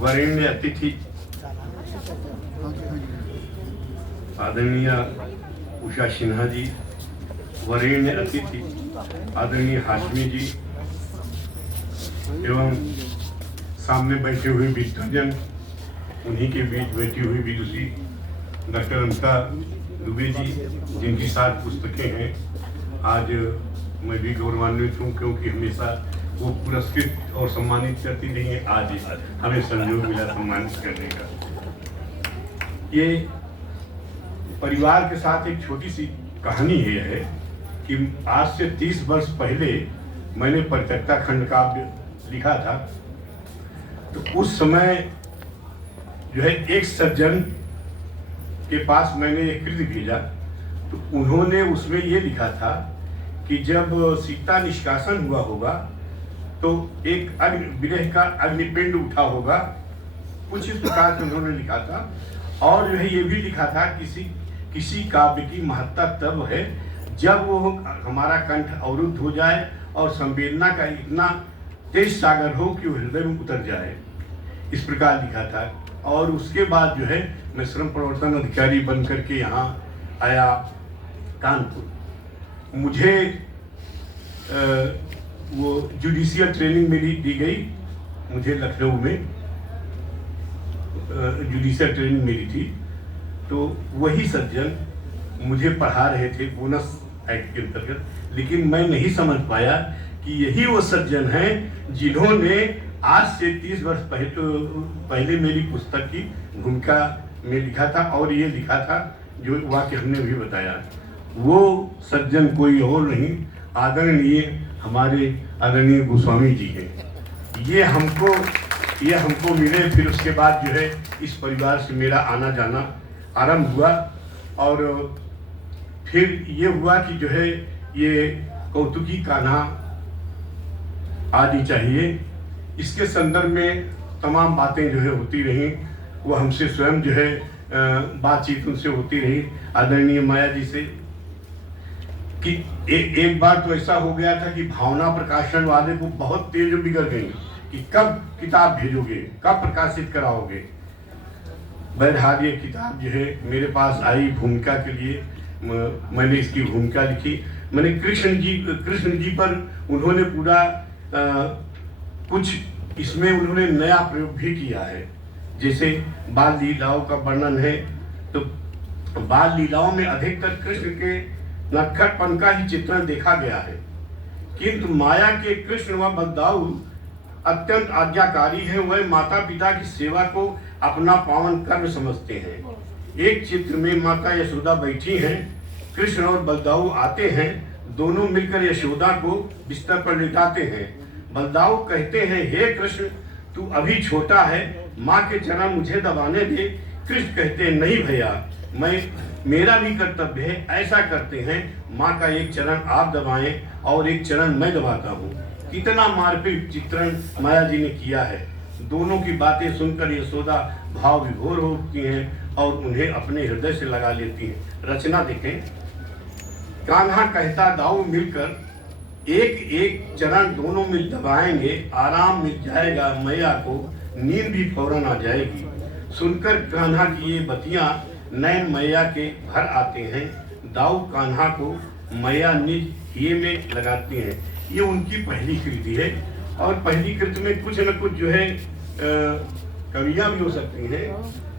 वरेण्य अतिथि आदरणीय उषा सिन्हा जी, वरेण्य अतिथि आदरणीय हाशमी जी एवं सामने बैठे हुए विद्वजन, उन्हीं के बीच बैठी हुई विदुषी डॉक्टर अनिता दुबे जी, जिनकी 7 पुस्तकें हैं। आज मैं भी गौरवान्वित हूँ क्योंकि हमेशा वो पुरस्कृत और सम्मानित करती रही हैं। आज हमें संयोग मिला सम्मानित करने का। ये परिवार के साथ एक छोटी सी कहानी ये है कि आज से 30 वर्ष पहले मैंने परित्यक्ता खंड काव्य लिखा था। तो उस समय जो है एक सज्जन के पास मैंने एक कृति भेजा, तो उन्होंने उसमें ये लिखा था कि जब सीता निष्कासन हुआ होगा तो एक विरह का अग्निपिंड उठा होगा, कुछ इस प्रकार से उन्होंने लिखा था। और जो है ये भी लिखा था किसी काव्य की महत्ता तब है जब वो हमारा कंठ अवरुद्ध हो जाए और संवेदना का इतना तेज सागर हो कि वो हृदय में उतर जाए, इस प्रकार लिखा था। और उसके बाद जो है मैं श्रम प्रवर्तन अधिकारी बन करके यहाँ आया कानपुर। मुझे वो जुडिशियल ट्रेनिंग मेरी दी गई, मुझे लखनऊ में जुडिशियल ट्रेनिंग मेरी थी। तो वही सज्जन मुझे पढ़ा रहे थे बोनस एक्ट के अंतर्गत, लेकिन मैं नहीं समझ पाया कि यही वो सज्जन हैं जिन्होंने आज से 30 वर्ष पहले मेरी पुस्तक की भूमिका में लिखा था। और ये लिखा था जो वाक्य हमने भी बताया, वो सज्जन कोई और नहीं, आदरणीय हमारे आदरणीय गोस्वामी जी हैं। ये हमको मिले। फिर उसके बाद जो है इस परिवार से मेरा आना जाना आरंभ हुआ। और फिर ये हुआ कि जो है ये कौतुकी कान्हा आदि चाहिए, इसके संदर्भ में तमाम बातें जो है होती रहीं। वो हमसे स्वयं जो है बातचीत उनसे होती रही आदरणीय माया जी से कि एक बार तो ऐसा हो गया था कि भावना प्रकाशन वाले को बहुत तेज बिगड़ गई कि कब किताब भेजोगे, कब प्रकाशित कराओगे। बहरहाल ये किताब जो है मेरे पास आई भूमिका के लिए, मैंने इसकी भूमिका लिखी। मैंने कृष्ण जी पर उन्होंने पूरा कुछ इसमें उन्होंने नया प्रयोग भी किया है। जैसे बाल लीलाओं का वर्णन है, तो बाल लीलाओं में अधिकतर कृष्ण के नटखटपन का ही चित्रण देखा गया है, किंतु माया के कृष्ण व बलदाऊ अत्यंत आज्ञाकारी हैं। वह माता पिता की सेवा को अपना पावन कर्म समझते हैं। एक चित्र में माता यशोदा बैठी हैं, कृष्ण और बलदाऊ आते हैं, दोनों मिलकर यशोदा को बिस्तर पर लिटाते हैं। बलदाऊ कहते हैं, हे कृष्ण तू अभी छोटा है, माँ के चरण मुझे दबाने दे। कृष्ण कहते हैं, नहीं भैया, मेरा भी कर्तव्य है, ऐसा करते हैं, माँ का एक चरण आप दबाएं और एक चरण मैं दबाता हूँ। कितना मारपीट चित्रण माया जी ने किया है। दोनों की बातें सुनकर यशोदा भाव विभोर होती हैं और उन्हें अपने हृदय से लगा लेती हैं। रचना देखें, कान्हा कहता दाऊ मिलकर एक एक चरण दोनों मिल दबाएंगे, आराम मिल जाएगा मैया को, नींद भी फौरन आ जाएगी। सुनकर कान्हा की ये बतियां नैन मैया के भर आते हैं। दाऊ कान्हा को मैया निज हिये में लगाती हैं। ये उनकी पहली कृति है। और पहली कृति में कुछ न कुछ जो है कवियां भी हो सकती हैं।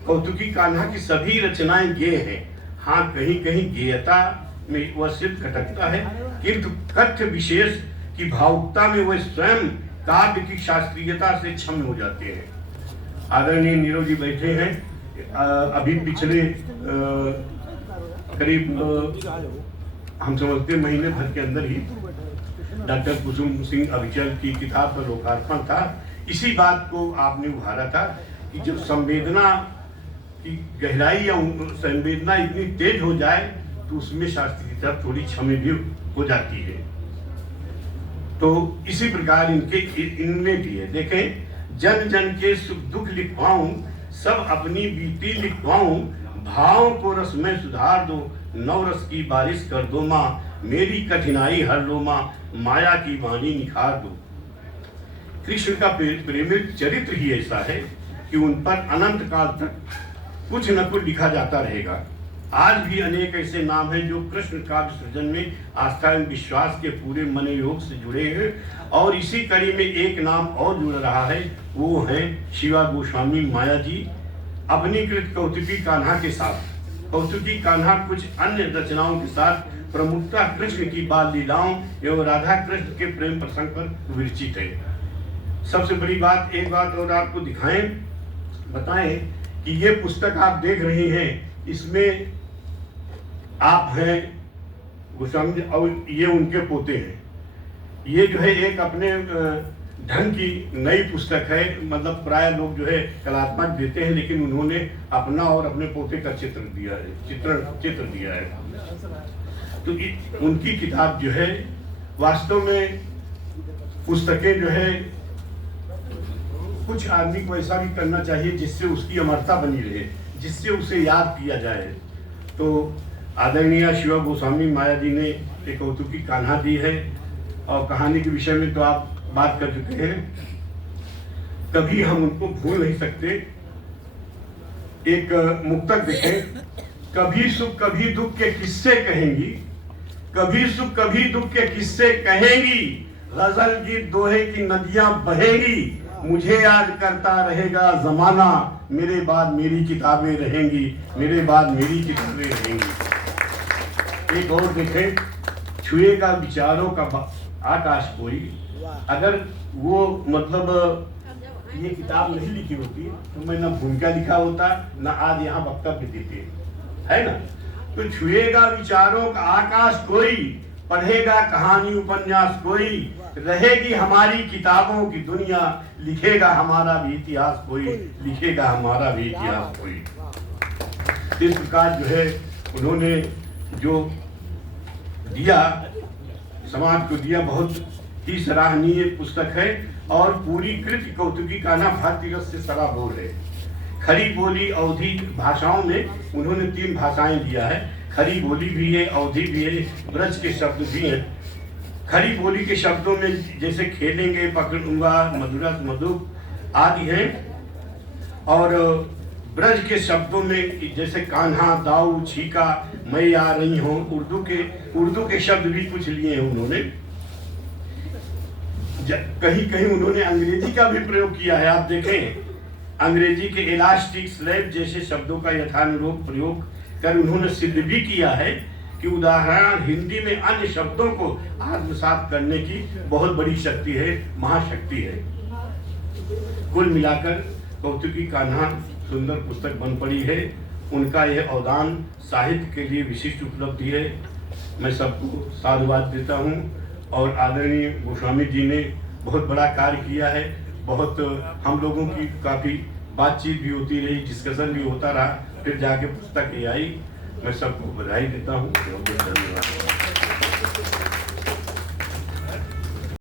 कौतुकी कान्हा की सभी रचनाएं गेय हैं। हाँ, कहीं कहीं गेयता में वह सिद्ध खटकता है, किंतु तथ्य विशेष की भावुकता में वह स्वयं काव्य की शास्त्रीयता से क्षम हो जाते हैं। आदरणीय नीरव जी बैठे हैं। अभी पिछले करीब हम समझते महीने भर के अंदर ही डॉक्टर कुसुम सिंह अभिचल की किताब का लोकार्पण था। इसी बात को आपने उभारा था कि जब संवेदना की गहराई या संवेदना इतनी तेज हो जाए तो उसमें शास्त्रीयता थोड़ी क्षमी भी हो जाती है। तो इसी प्रकार इनने भी है। देखें, जन जन के सुख दुख लिखवाऊं, सब अपनी बीती लिखवाऊं, भाव को रस में सुधार दो, नवरस की बारिश कर दो माँ, मेरी कठिनाई हर लो माँ, माया की वाणी निखार दो। कृष्ण का प्रेमिक चरित्र ही ऐसा है कि उन पर अनंत काल तक कुछ न कुछ लिखा जाता रहेगा। आज भी अनेक ऐसे नाम हैं जो कृष्ण काव्य सृजन में आस्था एवं विश्वास के पूरे मन योग से जुड़े हैं। और इसी कड़ी में एक नाम और जुड़ रहा है, वो है शिवा गोस्वामी माया जी। अपनीकृत कौतुकी कान्हा के साथ, कौतुकी कान्हा कुछ अन्य रचनाओं के साथ प्रमुखता कृष्ण की बाल लीलाओं एवं राधा कृष्ण के प्रेम प्रसंग पर विरचित है। सबसे बड़ी बात, एक बात और आपको बताएं कि ये पुस्तक आप देख रहे हैं, इसमें आप हैं गोस्वामी जी और ये उनके पोते हैं। ये जो है एक अपने ढंग की नई पुस्तक है, मतलब प्राय लोग जो है कलात्मक देते हैं, लेकिन उन्होंने अपना और अपने पोते का चित्र दिया है। तो उनकी किताब जो है, वास्तव में पुस्तकें जो है कुछ आदमी को ऐसा भी करना चाहिए जिससे उसकी अमरता बनी रहे, जिससे उसे याद किया जाए। तो आदरणीय शिवा गोस्वामी माया जी ने एक कौतुकी कान्हा दी है, और कहानी के विषय में तो आप बात कर चुके हैं, कभी हम उनको भूल नहीं सकते। एक मुक्तक देखें, कभी सुख कभी दुख के किस्से कहेंगी, कभी सुख कभी दुख के किस्से कहेंगी, गजल की दोहे की नदियां बहेंगी, मुझे याद करता रहेगा जमाना, मेरे बाद मेरी किताबें रहेंगी, मेरे बाद मेरी किताबें रहेंगी। एक और देखें, छुएगा विचारों का आकाश कोई, अगर वो मतलब ये किताब नहीं लिखी होती तो मैं ना भूमिका लिखा होता, ना आज यहाँ वक्तव्य देते, है ना। तो छुएगा विचारों का आकाश कोई, पढ़ेगा कहानी उपन्यास कोई, रहेगी हमारी किताबों की दुनिया, लिखेगा हमारा भी इतिहास कोई, लिखेगा हमारा भी इतिहास कोई। इस प्रकार जो है उन्होंने जो दिया, समाज को दिया, बहुत ही सराहनीय पुस्तक है। और पूरी कृति कौतुकी कान्हा भक्ति रस से सराबोर है। खड़ी बोली अवधी भाषाओं में उन्होंने 3 भाषाएं दिया है, खड़ी बोली भी है, अवधी भी है, ब्रज के शब्द भी हैं। खड़ी बोली के शब्दों में जैसे खेलेंगे, पकड़ूंगा, मधुरस मधुर आदि हैं, और ब्रज के शब्दों में जैसे कान्हा, दाऊ, छीका, मैं आ रही हूँ, उर्दू के शब्द भी कुछ लिए हैं उन्होंने। कहीं कहीं उन्होंने अंग्रेजी का भी प्रयोग किया है। आप देखें, अंग्रेजी के इलास्टिक, स्लैब जैसे शब्दों का यथानुरूप प्रयोग कर उन्होंने सिद्ध भी किया है कि उदाहरण हिंदी में अन्य शब्दों को आत्मसात करने की बहुत बड़ी शक्ति है, महाशक्ति है। कुल मिलाकर कौतुकी कान्हा सुंदर पुस्तक बन पड़ी है। उनका यह अवदान साहित्य के लिए विशिष्ट उपलब्धि है। मैं सबको साधुवाद देता हूँ। और आदरणीय गोस्वामी जी ने बहुत बड़ा कार्य किया है। बहुत हम लोगों की काफ़ी बातचीत भी होती रही, डिस्कशन भी होता रहा, फिर जाके पुस्तक ये आई। मैं सबको बधाई देता हूँ। धन्यवाद।